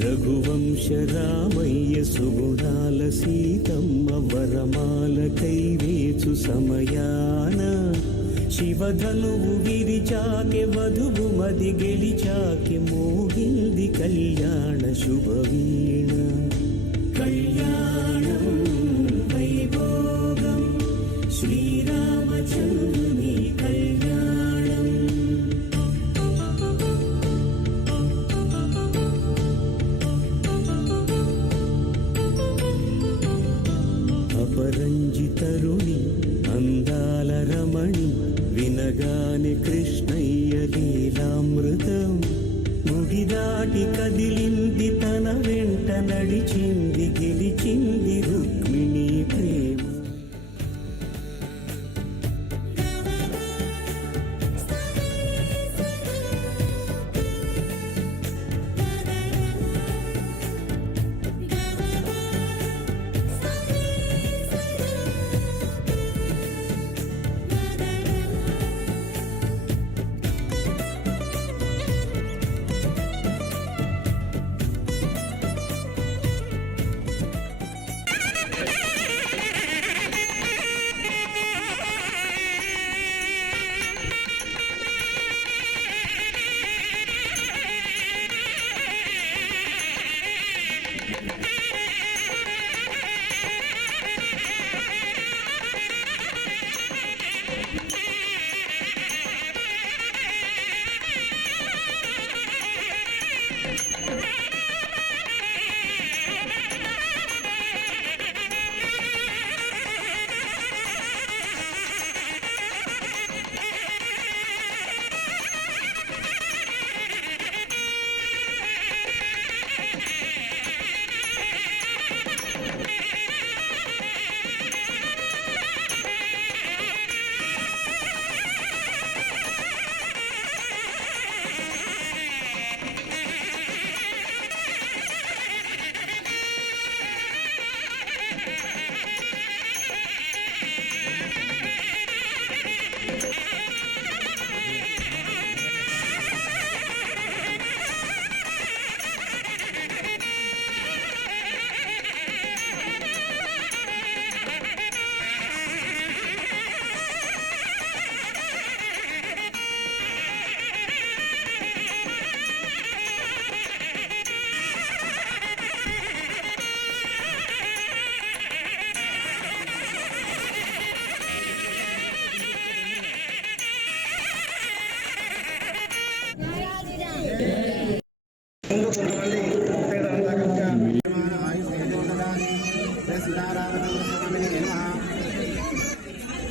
రఘువంశ రామయ్య సుగుణాల సీతమ్మ వరమాల కైవేచు సమయాన శివధనువు విరిచాకె వధువు మది గెలిచాకె మోగింది కళ్యాణ శుభవీణ కళ్యాణం వైభోగం శ్రీరామచంద్రుని కళ్యాణం అపరంజి తరుణి అందాల రమణి వినగాని కృష్ణయ్య లీలామృతం ముగిదాటి కదిలింది తన వెంట నడిచింది గెలిచింది రుక్మిణి ప్రేమ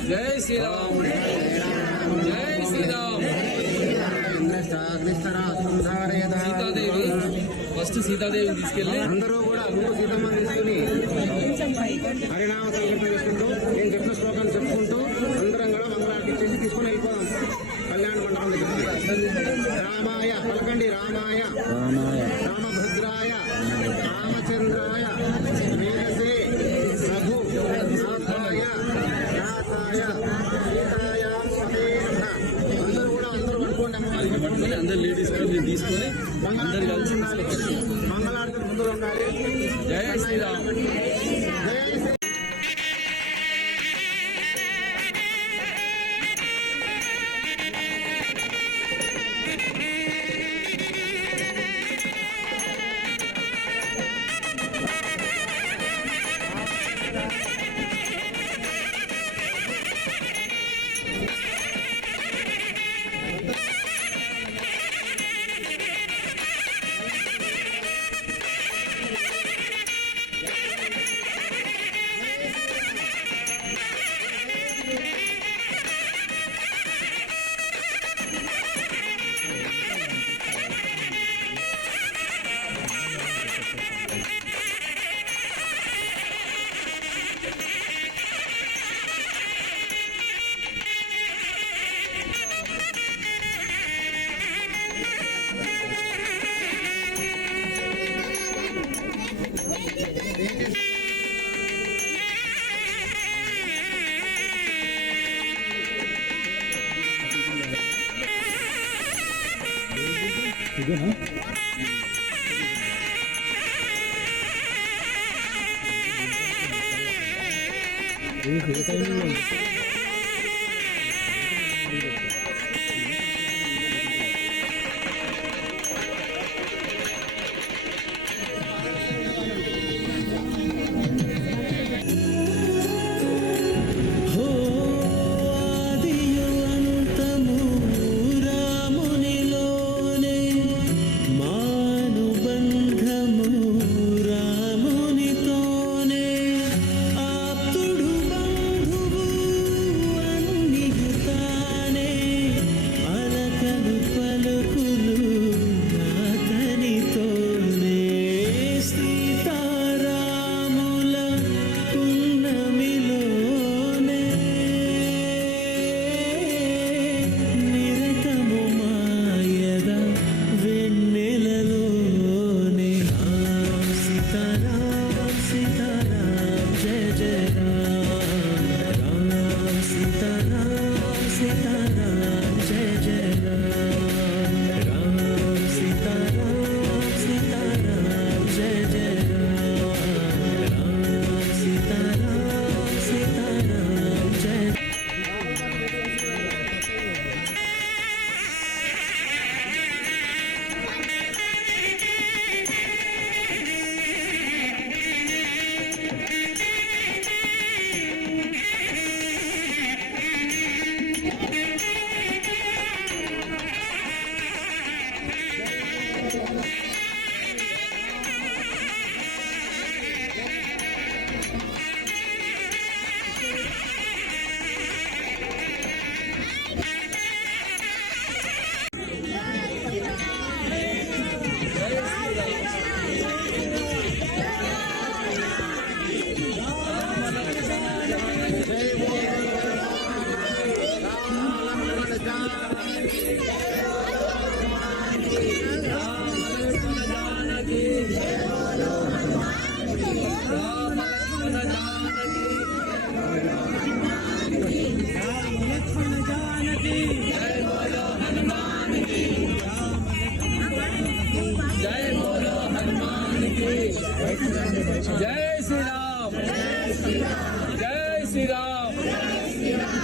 जय श्री राम जय श्री राम సీతాదేవి ఫస్ట్ సీతాదేవిని తీసుకెళ్ళి అందరూ కూడా నువ్వు సీతమ్మని తీసుకుని హరినామ సంకీర్తన చేసుకుంటూ నేను చెప్పిన శ్లోకాలు చెప్పుకుంటూ అందరం కూడా మంగళారతి చేసి తీసుకుని వెళ్ళిపోదాం కళ్యాణ మండపం దగ్గర. రామాయ పలకండి, రామాయ రామభద్రాయ రామచంద్రాయ వేదసే రఘు నాథాయ నాథాయ సీతాయ సమేత. అందరూ కూడా అందరూ పట్టుకోండి, అందరు లేడీస్ తీసుకొని అందరు కలిసి మంగళారతి ముందు ఉండాలి. జై శ్రీరామ్. ఇదేనా? హో ఆదియు అంతము రామునిలోనే మానుబంధము రామునితోనే ఆప్తుడు బంధువు అన్నియు తానే అలకలు పలుకులు అతనితోనే సీతారాముల పున్నమిలోనే నిరతము మాయద వెన్నెలలోనే రామ్ సీతారాం సీతారాం జయ జయ రామ్ రామ్ సీతారాం సీతారాం జయ జయ రామ్ రామ్ సీతారాం సీతారాం జయ జయ రామ్ రామ్ సీతారాం సీతారాం జయ जय श्री राम जय श्री राम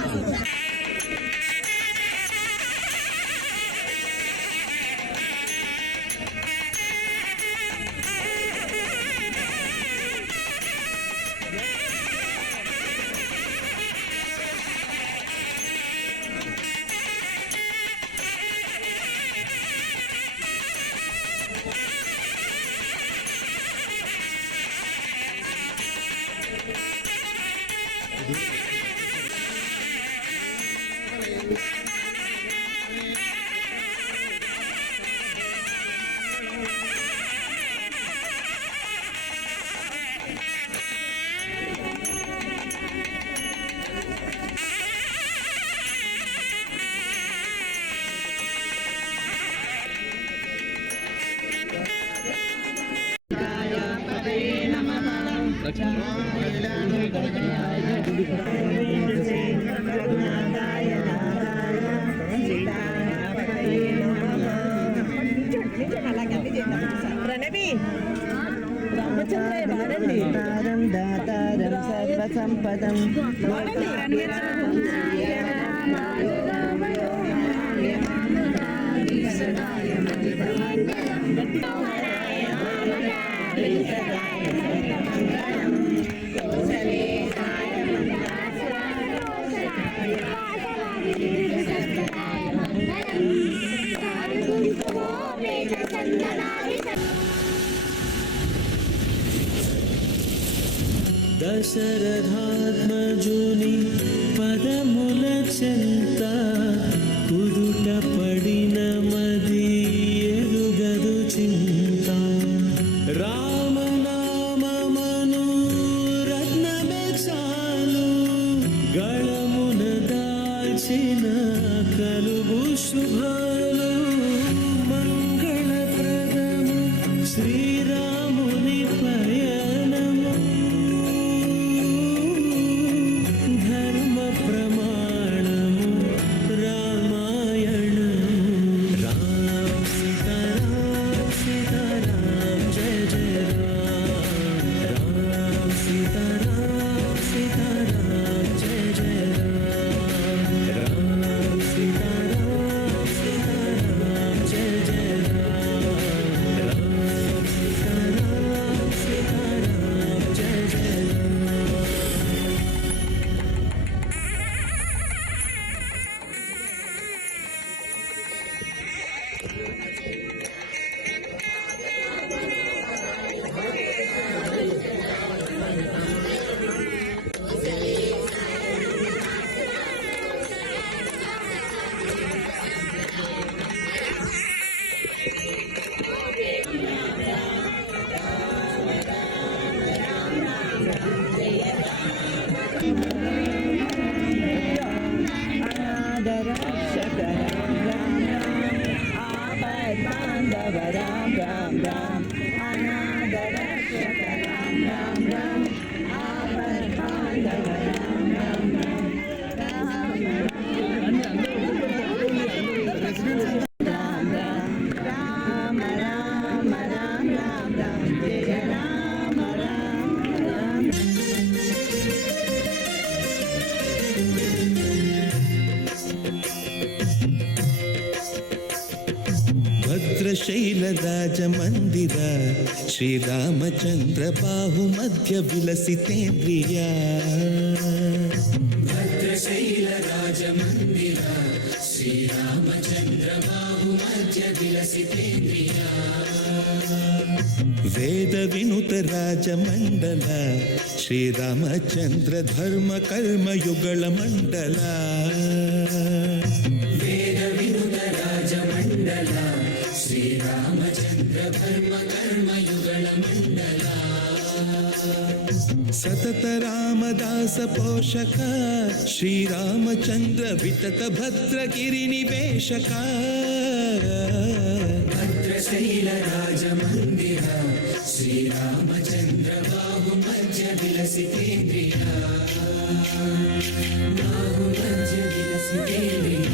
ప్రణవి రామచంద్రయ్య వాడండి దాతారం సర్వసంపదం దశరథాత్మజుని పదముల చెంత కుదుట పడిన మది ఎరుగదు చింత రామనామమను రత్నమే చాలు గళమున దాల్చిన కలుగు శుభాలు మంగళప్రదము శ్రీరాముని పయనము ధర్మ ప్రమాణము రామాయణము రామ సీతారాం సీతారాం జయ జయ రామ రామ సీతారాం సీతారాం ರಾಜಮಂದಿರ ಶ್ರೀರಾಮಚಂದ್ರ ಬಾಹು ಮಧ್ಯ ವಿಲಸಿತೇಂದ್ರಿಯ ಭದ್ರಶೈಲ ರಾಜಮಂದಿರ ಶ್ರೀರಾಮಚಂದ್ರ ಬಾಹು ಮಧ್ಯ ವಿಲಸಿತೇಂದ್ರಿಯ ವೇದ ವಿನುತ ರಾಜಮಂಡಲ ಶ್ರೀರಾಮಚಂದ್ರ ಧರ್ಮ ಕರ್ಮಯುಗಳ ಮಂಡಲ ವೇದ ವಿನುತ ರಾಜಮಂಡಲ ಶ್ರೀರಾಮಚಂದ್ರ ಧರ್ಮ ಕರ್ಮಯುಗಳ ಮಂಡಲ ಸತತ ರಾಮದಾಸ ಪೋಷಕ ಶ್ರೀರಾಮಚಂದ್ರ ವಿತತ ಭದ್ರಗಿರಿ ನಿವೇಶಕ ಭದ್ರಶೈಲ ರಾಜಮಂದಿರ ಶ್ರೀರಾಮಚಂದ್ರ ಬಾಹು ಮಧ್ಯ ವಿಲಸಿತೇಂದ್ರಿಯ ಬಾಹು ಮಧ್ಯ ವಿಲಸಿತೇಂದ್ರಿಯ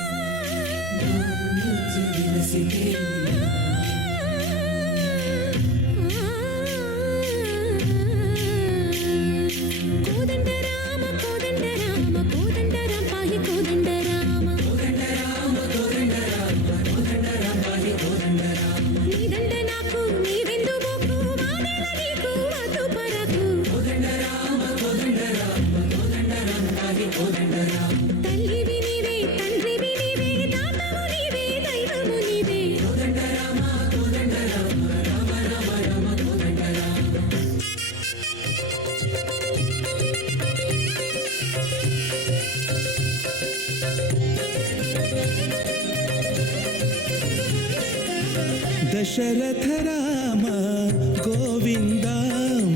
ಬಾಹು ಮಧ್ಯ ವಿಲಸಿತೇಂದ್ರಿಯ దశరథ రామ గోవింద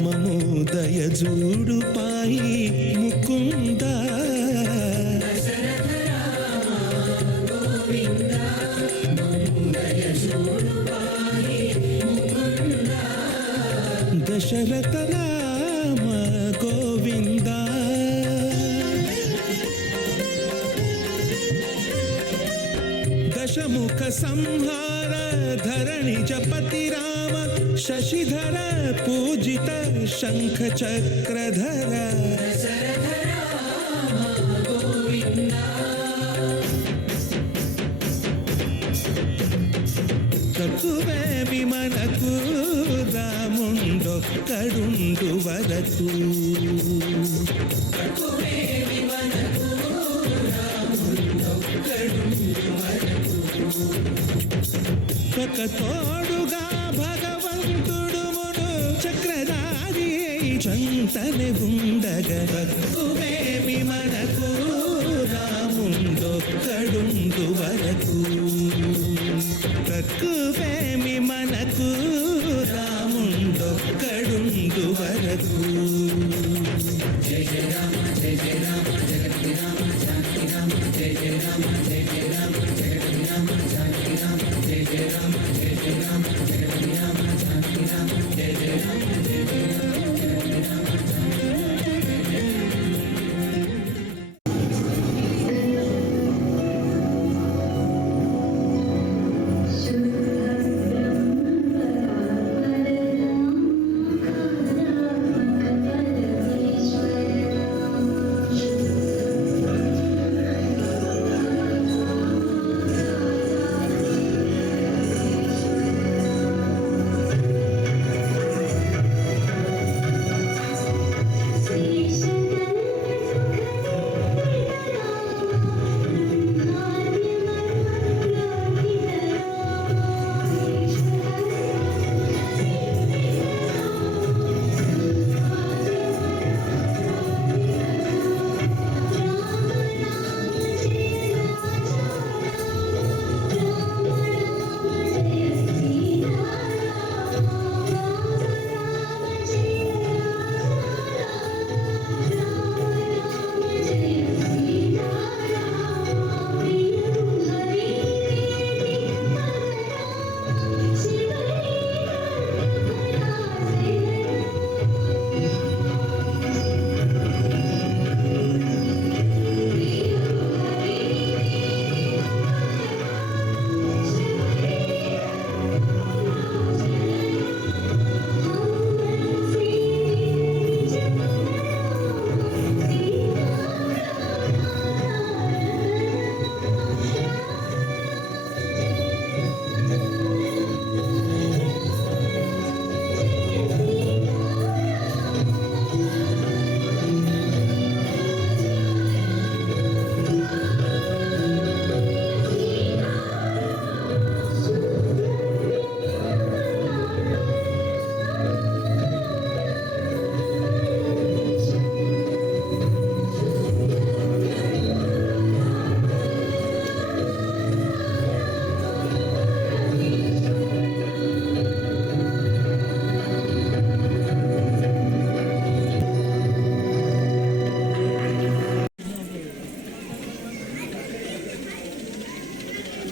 మమోదయ జూడు పాయి ముకుంద దశరథ రామ గోవింద మమోదయ జూడు పాయి ముకుంద దశరథ రామ గోవింద దశముఖ సంహార ధరణి జపతి రామ శశిధర పూజిత శంఖ చక్రధర దశరథ రామ గోవింద తక్కువేమి మనకు రాముండొక్కడుండు వరకు తక్కువేమి మనకు రాముండొక్కడుండు వరకు ఒక తోడుగా భగవంతుడు మును చక్రధారి చంతని ఉండగ తక్కువేమి మనకు రాముండొక్కడుండు వరకు తక్కువేమి మనకు రాముండొక్కడుండు వరకు జయ జయ రామ జయ జయ రామ జగతి రామ జానకి రామ జయ జయ రామ జయ జయ రామ జగతి రామ జానకి రామ జయ జయ రామ జయ జయ రామ జగతి రామ జానకి రామ జయ జయ రామ జయ జయ రామ జగతి రామ జానకి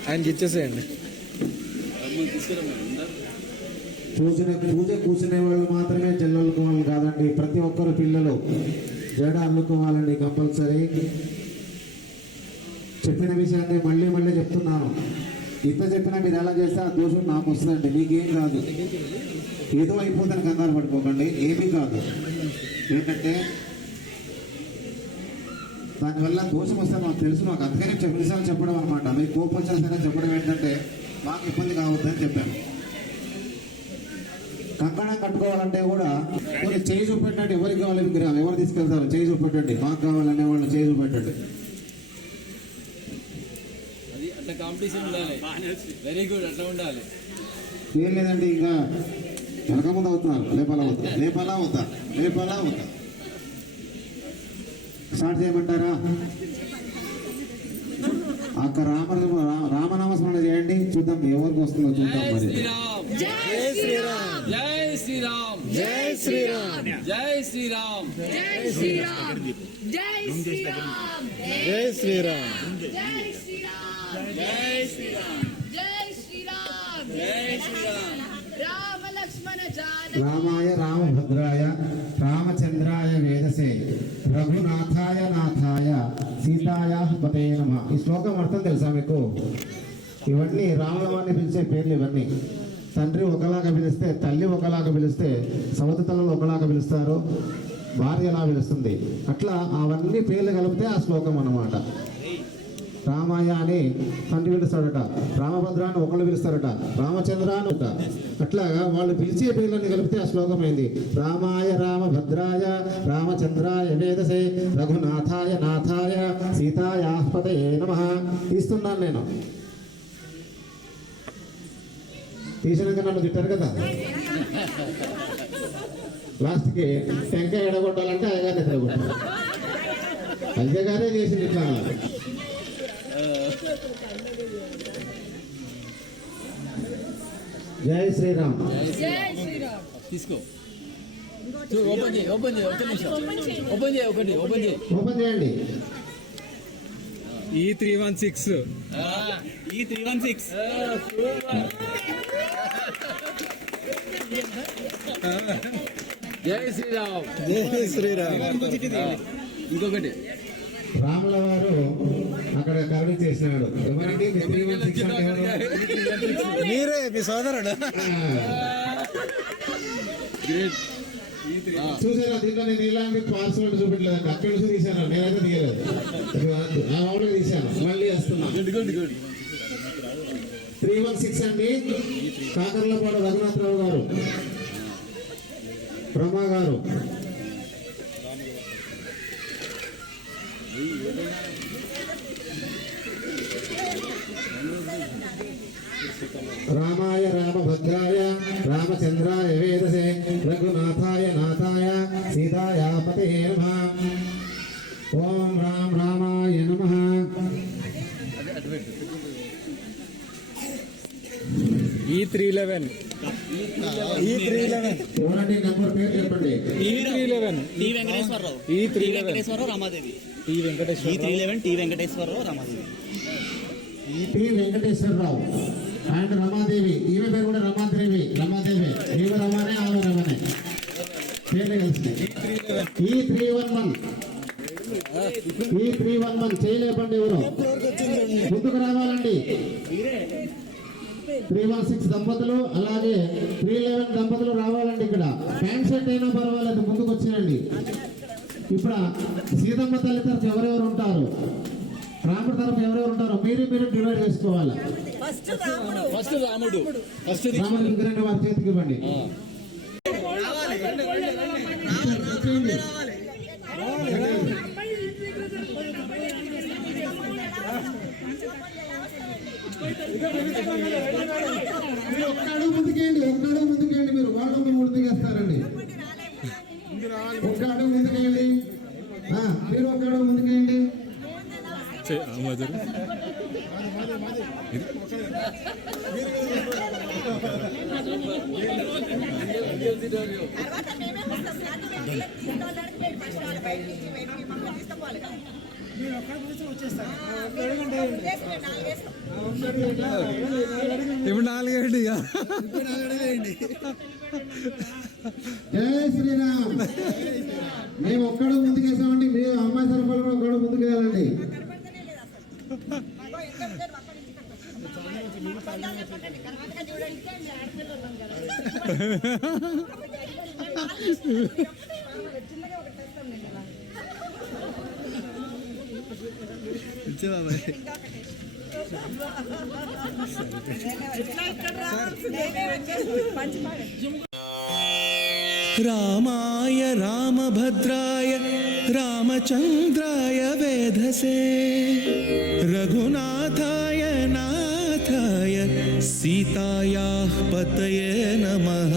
ఆయనకి ఇచ్చేసేయండి. పూజ కూర్చునే వాళ్ళు మాత్రమే జడ అల్లుకోవాలి కాదండి, ప్రతి ఒక్కరు పిల్లలు జడ అల్లుకోవాలండి కంపల్సరీ. చెప్పిన విషయాన్ని మళ్ళీ మళ్ళీ చెప్తున్నాను. ఇంత చెప్పినా మీరు ఎలా చేస్తే ఆ దోషం నాకు వస్తుందండి, మీకేం కాదు. ఏదో అయిపోతాను కంగారు పడిపోకండి, ఏమీ కాదు. ఏంటంటే దానివల్ల దోషం వస్తే మాకు తెలుసు, మాకు అందుకనే విషయాలు చెప్పడం అనమాట. మీకు కోపం వచ్చేసరికి చెప్పడం ఏంటంటే మాకు ఇబ్బంది కావద్దని చెప్పాను. కంకణం కట్టుకోవాలంటే కూడా కొన్ని చేయి చూపెట్టండి, ఎవరికి కావాలి విగ్రహం, ఎవరు తీసుకెళ్తారు చేయి చూపెట్టండి, మాకు కావాలనే వాళ్ళు చేయి చూపెట్టండి. అట్లా కాంపిటీషన్ ఉండాలి. వెరీ గుడ్, అట్లా ఉండాలి. ఏం లేదండి, ఇంకా వెనక ముందు అవుతున్నారు. లేపాలా అవుతా స్టార్ట్ చేయమంటారా? అక్కడ రామనామస్మరణ చేయండి, చూద్దాం ఎవరికి వస్తుందో చూద్దాం. మరి జై శ్రీరామ్, జై శ్రీరామ్, జై శ్రీరామ్, జై శ్రీరామ్, జై శ్రీరామ్, జై శ్రీరామ్, జై శ్రీరామ్, జై శ్రీరామ్, జై శ్రీరామ్, జై శ్రీరామ్, జై శ్రీరామ్. రామ లక్ష్మణ జానకి రామాయ రామభద్రాయ రామచంద్రాయ వేదసే రఘునాథాయ నాథాయ సీతాయా పతే నమః. ఈ శ్లోకం అర్థం తెలుసా మీకు? ఇవన్నీ రాముల వారిని పిలిచే పేర్లు. ఇవన్నీ తండ్రి ఒకలాగా పిలిస్తే, తల్లి ఒకలాగా పిలిస్తే, సవతి తల్లులు ఒకలాగా పిలుస్తారు, భార్య ఎలా పిలుస్తుంది, అట్లా అవన్నీ పేర్లు కలిపితే ఆ శ్లోకం అన్నమాట. రామాయ అని తండ్రి పిలుస్తాడట, రామభద్ర అని ఒకళ్ళు పిలుస్తారట, రామచంద్ర అని ఒక. అట్లాగా వాళ్ళు పిలిచే పేర్లన్నీ కలిపితే ఆ శ్లోకం అయింది. రామాయ రామభద్రాయ రామచంద్రాయ వేదసే రఘునాథాయ నాథాయ సీతాయాపతయే నమః. తీస్తున్నాను నేను. తీసినాక నన్ను తిట్టారు కదా, లాస్ట్కి టెంకాయ ఎడగొట్టాలంటే అయ్యగారిని ఎడగొట్టాలి. అయ్యగారే చేసింది ఇట్లా. జై శ్రీరామ్. తీసుకో, ఓపెన్ చేయి, ఓపెన్ చేయి, ఒక్క నిమిషం ఓపెన్ చేయి, ఓపెన్ చేయండి. E316. జై శ్రీరామ్, జై శ్రీరామ్. ఇంకొకటి రాముల వారు అక్కడ కరుణ చేసినాడు. ఎవరండి? మీరే, మీ సోదరుడు. చూసారా, దీంట్లో నేను ఇలాంటి పాస్వర్డ్ చూపెట్టలేదండి, అక్కడ నుంచి తీశాను, నేనైతే తీయలేదు. ఆ మామూలుగా తీశాను, మళ్ళీ వస్తున్నా. 316 అండి. కాకర్లపాడు రఘునాథరావు గారు, బ్రహ్మ గారు. రామాయ రామభద్రాయ రామచంద్రాయ వేదసే రఘునాథాయ నాథాయ సీతాయాపతే నమః. ఓం రామ రామాయ నమః. E311. ఎవరండి నెంబర్ పేరు చెప్పండి. E311. T Venkateswararao, E311. Ramadevi. T Venkateswararao. E311 T Venkateswararao, Ramadevi. P Venkateswararao and Ramadevi. ఈమె పేరు కూడా రమాదేవి. ఈమె రమానే, ఆమె రమనే, పేర్లు కలిసినాయి. E311 చేయలేపండి, ఎవరు ముందుకు రావాలండి. 316 దంపతులు, అలాగే 311 దంపతులు రావాలండి. ఇక్కడ ప్యాంట్ షర్ట్ అయినా పర్వాలేదు, ముందుకు వచ్చేయండి. ఇప్పుడు సీతమ్మ తల్లి తరఫు ఎవరెవరు ఉంటారు, రాముడి తరఫు ఎవరెవరు ఉంటారో మీరు డివైడ్ చేసుకోవాలి. ఫస్ట్ రాముడు, రాముడి విగ్రహాన్ని వారి చేతికి ఇవ్వండి. ఒక్క అడుగు ముందుకేయండి, మీరు వాళ్ళు ముందుకేస్తారండి. ఒక్క అడుగు ముందుకేయండి, మీరు ఒక్క అడుగు ముందుకేయండి. ఇప్పుడు 4 వేయండి ఇక. జై శ్రీరామ్. మేము ఒక్కడు ముందుకేసామండి, మీరు అమ్మాయి సరఫరాలు కూడా ఒక్కడు ముందుకు వెళ్ళండి. రామాయ రామభద్రాయ రామచంద్రాయ వేధసే రఘునాథాయ నాథాయ సీతాయాః పతయే నమః.